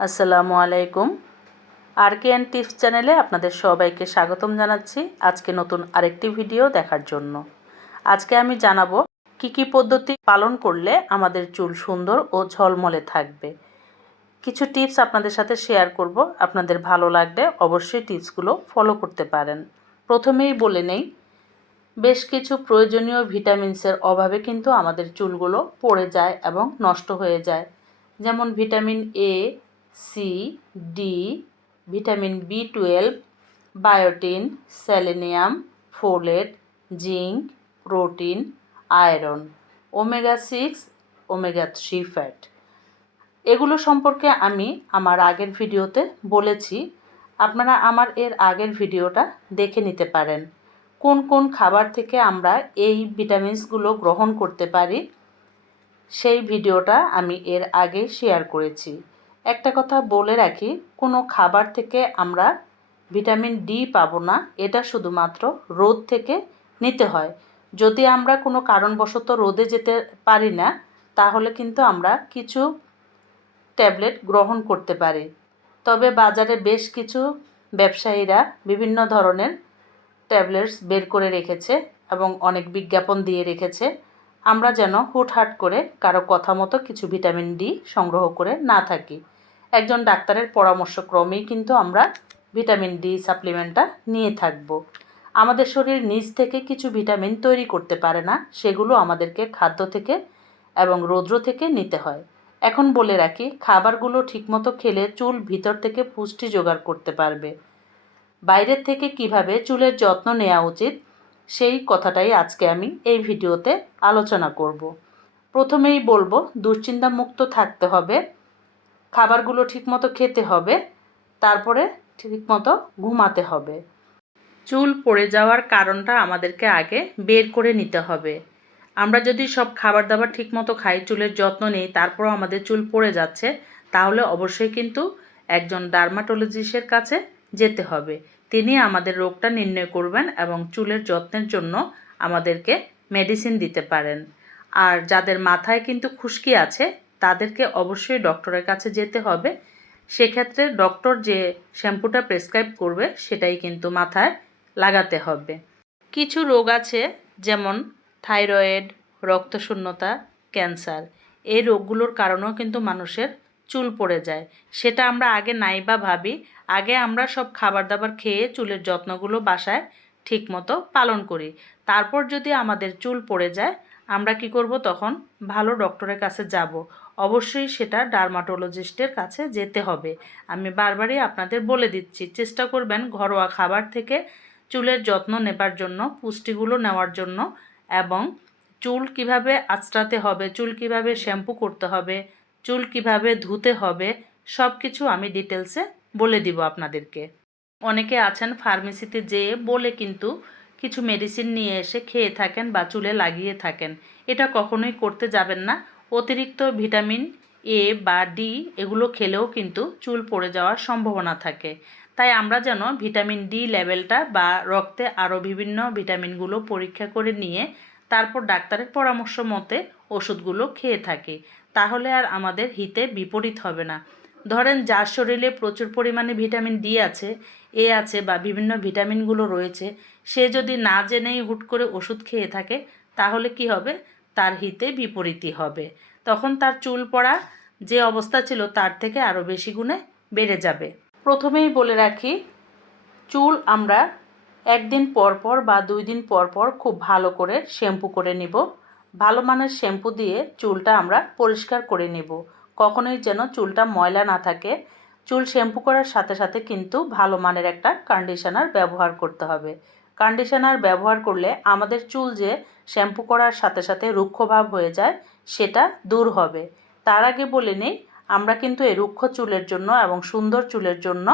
আসসালামু আলাইকুম। আর কে and tips চ্যানেলে আপনাদের সবাইকে স্বাগতম জানাচ্ছি আজকে নতুন আরেকটি ভিডিও দেখার জন্য। আজকে আমি জানাব কি কি পদ্ধতি পালন করলে আমাদের চুল সুন্দর ও ঝলমলে থাকবে। কিছু টিপস আপনাদের সাথে শেয়ার করব। আপনাদের ভালো লাগলে অবশ্যই টিপসগুলো ফলো করতে পারেন। প্রথমেই বলে নেই, বেশ কিছু প্রয়োজনীয় ভিটামিনসের অভাবে কিন্তু আমাদের চুলগুলো পড়ে যায় এবং নষ্ট হয়ে যায়। যেমন vitamin A C D vitamin B twelve biotin selenium folate zinc protein iron omega six omega three fat এগুলো সম্পর্কে আমি আমার আগের ভিডিওতে বলেছি। আপনারা আমার এর আগের ভিডিওটা দেখে নিতে পারেন। কোন কোন খাবার থেকে আমরা এই ভিটামিনসগুলো গ্রহণ করতে পারি, সেই ভিডিওটা আমি এর আগে শেয়ার করেছি। একটা কথা বলে রাখি, কোনো খাবার থেকে আমরা ভিটামিন ডি পাবো না, এটা শুধুমাত্র রোদ থেকে নিতে হয়। যদি আমরা কোনো কারণবশত রোদে যেতে পারি না, তাহলে কিন্তু আমরা কিছু ট্যাবলেট গ্রহণ করতে পারি। তবে বাজারে বেশ কিছু ব্যবসায়ীরা বিভিন্ন ধরনের ট্যাবলেটস বের করে রেখেছে এবং অনেক বিজ্ঞাপন দিয়ে রেখেছে। আমরা যেন হুটহাট করে কারও কথা মতো কিছু ভিটামিন ডি সংগ্রহ করে না থাকি। একজন ডাক্তারের পরামর্শক্রমেই কিন্তু আমরা ভিটামিন ডি সাপ্লিমেন্টটা নিয়ে থাকব। আমাদের শরীর নিজ থেকে কিছু ভিটামিন তৈরি করতে পারে না, সেগুলো আমাদেরকে খাদ্য থেকে এবং রৌদ্র থেকে নিতে হয়। এখন বলে রাখি, খাবারগুলো ঠিকমতো খেলে চুল ভিতর থেকে পুষ্টি জোগাড় করতে পারবে। বাইরের থেকে কীভাবে চুলের যত্ন নেওয়া উচিত, সেই কথাটাই আজকে আমি এই ভিডিওতে আলোচনা করব। প্রথমেই বলব দুশ্চিন্তা মুক্ত থাকতে হবে। খাবারগুলো ঠিকমতো খেতে হবে, তারপরে ঠিকমতো ঘুমাতে হবে। চুল পড়ে যাওয়ার কারণটা আমাদেরকে আগে বের করে নিতে হবে। আমরা যদি সব খাবার দাবার ঠিকমতো খাই, চুলের যত্ন নেই, তারপরও আমাদের চুল পড়ে যাচ্ছে, তাহলে অবশ্যই কিন্তু একজন ডার্মাটোলজিস্টের কাছে যেতে হবে। তিনি আমাদের রোগটা নির্ণয় করবেন এবং চুলের যত্নের জন্য আমাদেরকে মেডিসিন দিতে পারেন। আর যাদের মাথায় কিন্তু খুশকি আছে তাদেরকে অবশ্যই ডক্টরের কাছে যেতে হবে। সেক্ষেত্রে ডক্টর যে শ্যাম্পুটা প্রেসক্রাইব করবে, সেটাই কিন্তু মাথায় লাগাতে হবে। কিছু রোগ আছে, যেমন থাইরয়েড রক্তশূন্যতা ক্যান্সার এই রোগগুলোর কারণেও কিন্তু মানুষের চুল পড়ে যায়। সেটা আমরা আগে নাই বা ভাবি। আগে আমরা সব খাবার দাবার খেয়ে চুলের যত্নগুলো বাসায় ঠিকমতো পালন করি। তারপর যদি আমাদের চুল পড়ে যায়, আমরা কি করব তখন? ভালো ডক্টরের কাছে যাব। অবশ্যই সেটা ডার্মাটোলজিস্টের কাছে যেতে হবে। আমি বারবারই আপনাদের বলে দিচ্ছি, চেষ্টা করবেন ঘরোয়া খাবার থেকে চুলের যত্ন নেবার জন্য, পুষ্টিগুলো নেওয়ার জন্য এবং চুল কীভাবে আঁচড়াতে হবে, চুল কীভাবে শ্যাম্পু করতে হবে, চুল কীভাবে ধুতে হবে সব কিছু আমি ডিটেলসে বলে দিব আপনাদেরকে। অনেকে আছেন ফার্মেসিতে যেয়ে বলে কিন্তু কিছু মেডিসিন নিয়ে এসে খেয়ে থাকেন বা চুলে লাগিয়ে থাকেন। এটা কখনোই করতে যাবেন না। অতিরিক্ত ভিটামিন এ বা ডি এগুলো খেলেও কিন্তু চুল পড়ে যাওয়ার সম্ভাবনা থাকে। তাই আমরা যেন ভিটামিন ডি লেভেলটা বা রক্তে আরও বিভিন্ন ভিটামিনগুলো পরীক্ষা করে নিয়ে তারপর ডাক্তারের পরামর্শ মতে ওষুধগুলো খেয়ে থাকি, তাহলে আর আমাদের হিতে বিপরীত হবে না। ধরেন যার শরীরে প্রচুর পরিমাণে ভিটামিন ডি আছে, এ আছে বা বিভিন্ন ভিটামিনগুলো রয়েছে, সে যদি না জেনেই হুট করে ওষুধ খেয়ে থাকে, তাহলে কি হবে? তার হিতে বিপরীতই হবে। তখন তার চুল পড়া যে অবস্থা ছিল তার থেকে আরও বেশি গুণে বেড়ে যাবে। প্রথমেই বলে রাখি, চুল আমরা একদিন পর পর বা দুই দিন পর পর খুব ভালো করে শ্যাম্পু করে নিব। ভালো মানের শ্যাম্পু দিয়ে চুলটা আমরা পরিষ্কার করে নেব। কখনোই যেন চুলটা ময়লা না থাকে। চুল শ্যাম্পু করার সাথে সাথে কিন্তু ভালো মানের একটা কন্ডিশনার ব্যবহার করতে হবে। কন্ডিশনার ব্যবহার করলে আমাদের চুল যে শ্যাম্পু করার সাথে সাথে রুক্ষভাব হয়ে যায়, সেটা দূর হবে। তার আগে বলে নেই, আমরা কিন্তু এই রুক্ষ চুলের জন্য এবং সুন্দর চুলের জন্য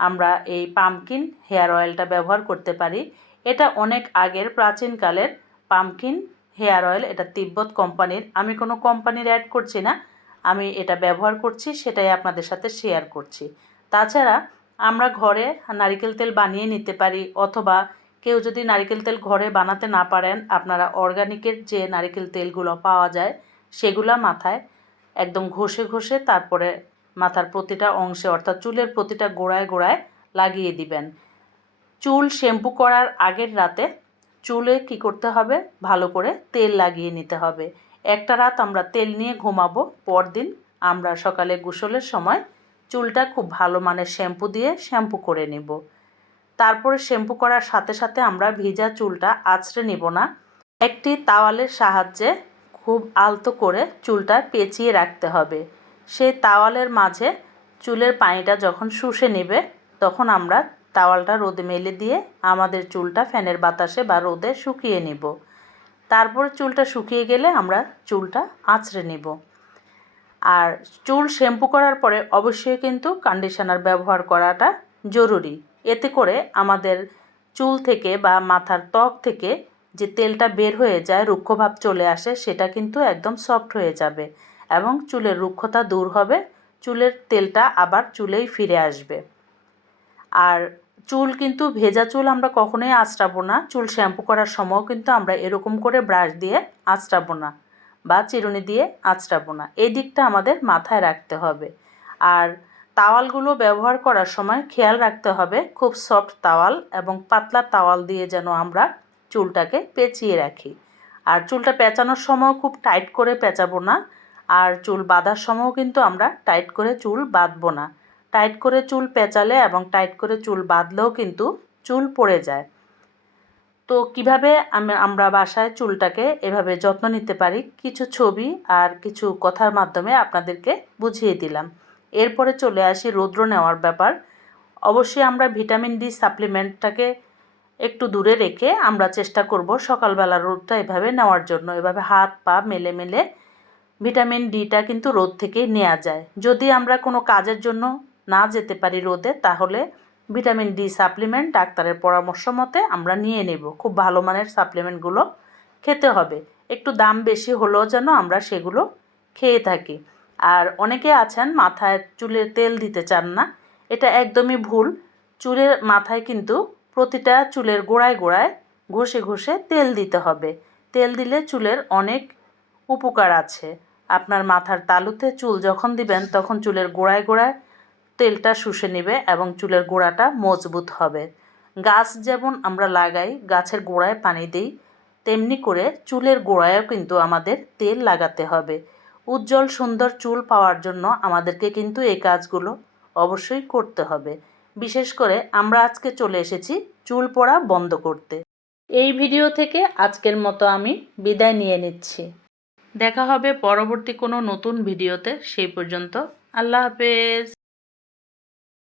আমরা এই পামকিন হেয়ার অয়েলটা ব্যবহার করতে পারি। এটা অনেক আগের প্রাচীনকালের পামকিন হেয়ার অয়েল এটা তিব্বত কোম্পানির। আমি কোনো কোম্পানির অ্যাড করছি না, আমি এটা ব্যবহার করছি, সেটাই আপনাদের সাথে শেয়ার করছি। তাছাড়া আমরা ঘরে নারিকেল তেল বানিয়ে নিতে পারি, অথবা কেউ যদি নারিকেল তেল ঘরে বানাতে না পারেন, আপনারা অর্গানিকের যে নারিকেল তেলগুলো পাওয়া যায়, সেগুলো মাথায় একদম ঘষে ঘষে তারপরে মাথার প্রতিটা অংশে, অর্থাৎ চুলের প্রতিটা গোড়ায় গোড়ায় লাগিয়ে দিবেন। চুল শ্যাম্পু করার আগের রাতে চুলে কি করতে হবে? ভালো করে তেল লাগিয়ে নিতে হবে। একটা রাত আমরা তেল নিয়ে ঘুমাবো, পরদিন আমরা সকালে গোসলের সময় চুলটা খুব ভালো মানের শ্যাম্পু দিয়ে শ্যাম্পু করে নিব। তারপরে শ্যাম্পু করার সাথে সাথে আমরা ভিজা চুলটা আঁচড়ে নিব না। একটি তাওয়ালের সাহায্যে খুব আলতো করে চুলটা পেঁচিয়ে রাখতে হবে। সেই তাওয়ালের মাঝে চুলের পানিটা যখন শুষে নেবে, তখন আমরা তাওয়ালটা রোদে মেলে দিয়ে আমাদের চুলটা ফ্যানের বাতাসে বা রোদে শুকিয়ে নেব। তারপর চুলটা শুকিয়ে গেলে আমরা চুলটা আঁচড়ে নেব। আর চুল শ্যাম্পু করার পরে অবশ্যই কিন্তু কন্ডিশনার ব্যবহার করাটা জরুরি। এতে করে আমাদের চুল থেকে বা মাথার ত্বক থেকে যে তেলটা বের হয়ে যায়, রুক্ষভাব চলে আসে, সেটা কিন্তু একদম সফট হয়ে যাবে এবং চুলের রুক্ষতা দূর হবে, চুলের তেলটা আবার চুলেই ফিরে আসবে। আর চুল কিন্তু, ভেজা চুল আমরা কখনোই আঁচড়াবো না, চুল শ্যাম্পু করার সময়ও কিন্তু আমরা এরকম করে ব্রাশ দিয়ে আঁচড়াবো না বা চিরুনি দিয়ে আঁচড়াবো না, এই দিকটা আমাদের মাথায় রাখতে হবে। আর তাওয়ালগুলো ব্যবহার করার সময় খেয়াল রাখতে হবে, খুব সফট তাওয়াল এবং পাতলা তাওয়াল দিয়ে যেন আমরা চুলটাকে পেঁচিয়ে রাখি। আর চুলটা পেঁচানোর সময় খুব টাইট করে পেঁচাবো না, আর চুল বাঁধার সময়ও কিন্তু আমরা টাইট করে চুল বাঁধবো না। টাইট করে চুল পেঁচালে এবং টাইট করে চুল বাঁধলেও কিন্তু চুল পড়ে যায়। তো কীভাবে আমরা বাসায় চুলটাকে এভাবে যত্ন নিতে পারি? কিছু ছবি আর কিছু কথার মাধ্যমে আপনাদেরকে বুঝিয়ে দিলাম। এরপরে চলে আসি রৌদ্র নেওয়ার ব্যাপার। অবশ্যই আমরা ভিটামিন ডি সাপ্লিমেন্টটাকে একটু দূরে রেখে আমরা চেষ্টা করব সকালবেলা রোদটা এভাবে নেওয়ার জন্য। এভাবে হাত, পা মেলে মেলে ভিটামিন ডিটা কিন্তু রোদ থেকেই নেওয়া যায়। যদি আমরা কোনো কাজের জন্য না যেতে পারি রোদে, তাহলে ভিটামিন ডি সাপ্লিমেন্ট ডাক্তারের পরামর্শ মতে আমরা নিয়ে নেব। খুব ভালো মানের সাপ্লিমেন্টগুলো খেতে হবে। একটু দাম বেশি হলেও যেন আমরা সেগুলো খেয়ে থাকি। আর অনেকে আছেন মাথায় চুলের তেল দিতে চান না। এটা একদমই ভুল। চুলের মাথায় কিন্তু প্রতিটা চুলের গোড়ায় গোড়ায় ঘষে ঘষে তেল দিতে হবে। তেল দিলে চুলের অনেক উপকার আছে। আপনার মাথার তালুতে চুল যখন দিবেন, তখন চুলের গোড়ায় গোড়ায় তেলটা শুষে নেবে এবং চুলের গোড়াটা মজবুত হবে। গাছ যেমন আমরা লাগাই, গাছের গোড়ায় পানি দিই, তেমনি করে চুলের গোড়ায়ও কিন্তু আমাদের তেল লাগাতে হবে। উজ্জ্বল সুন্দর চুল পাওয়ার জন্য আমাদেরকে কিন্তু এই কাজগুলো অবশ্যই করতে হবে। বিশেষ করে আমরা আজকে চলে এসেছি চুল পড়া বন্ধ করতে। এই ভিডিও থেকে আজকের মতো আমি বিদায় নিয়ে নিচ্ছি। দেখা হবে পরবর্তী কোনো নতুন ভিডিওতে, সেই পর্যন্ত আল্লাহ হাফেজ।